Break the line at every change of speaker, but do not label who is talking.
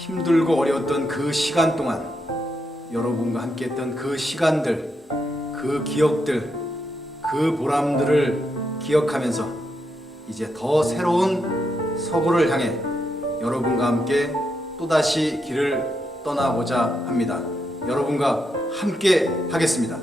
힘들고 어려웠던 그 시간 동안 여러분과 함께 했던 그 시간들, 그 기억들, 그 보람들을 기억하면서 이제 더 새로운 서구를 향해 여러분과 함께 또다시 길을 떠나보자 합니다. 여러분과 함께 하겠습니다.